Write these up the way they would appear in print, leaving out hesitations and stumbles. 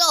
2،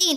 3،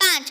5،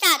7،